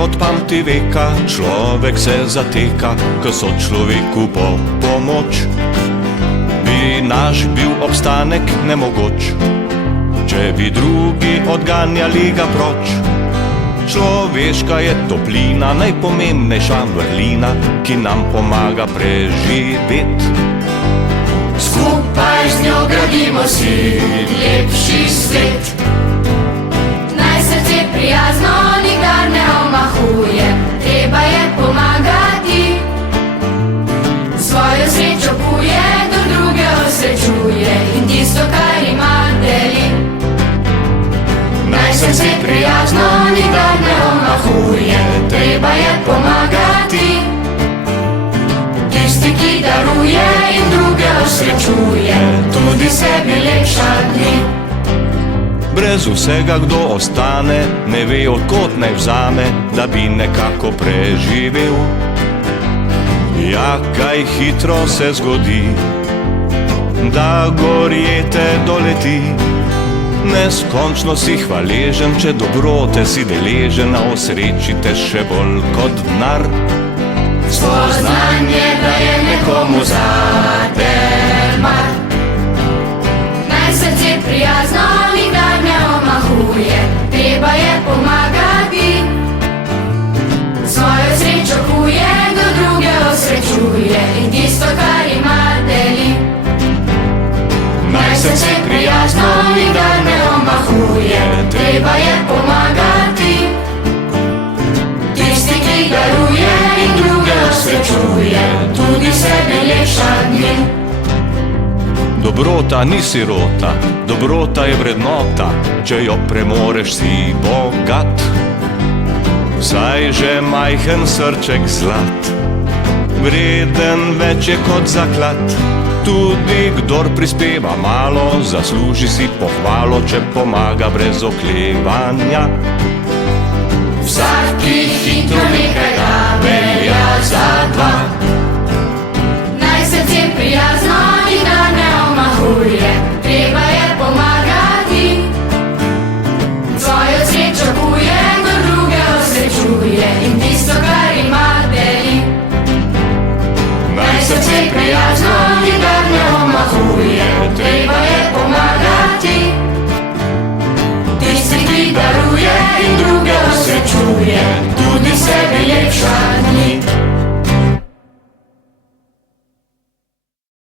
od pamti veka človek se zateka k sočloveku po pomoč. Bi naš bil obstanek nemogoč, če bi drugi odganjali ga proč. Človeška je toplina, najpomembnejša vrlina, ki nam pomaga preživeti. Skupaj z njo gradimo si lepši svet. Naj srce prijazno nikdar ne omahuje, treba je pomagati. Svojo srečo kuje, do druge osrečuje in tisto, kar ima, deli. Naj srce prijazno nikdar ne omahuje, treba je pomagati. Tisti, ki daruje in druge osrečuje, tudi sebi lepša dni. Brez vsega, kdo ostane, ne ve, od kod naj vzame, da bi nekako preživel. Ja, kaj hitro se zgodi, da gorjete doleti. Neskončno si hvaležen, če dobrote si deležen, a o sreči te še bolj kot denar. Spoznanje, da je nekomu zate mar. Naj srce prijazno nikdar ne omahuje, treba je pomagati. Svojo srečo kuje, do druge osrečuje in tisto, kar ima, deli. Naj srce prijazno nikdar ne omahuje, treba je pomagati. Tisti, ki daruje in druge osrečuje, tudi sebi lepša dni. Dobrota ni sirota, dobrota je vrednota, če jo premoreš, si bogat. Vsaj že majhen srček zlat, vreden več je kot zaklad. Tudi kdor prispeva malo, zasluži si pohvalo, če pomaga brez oklevanja. Vsak, ki hitro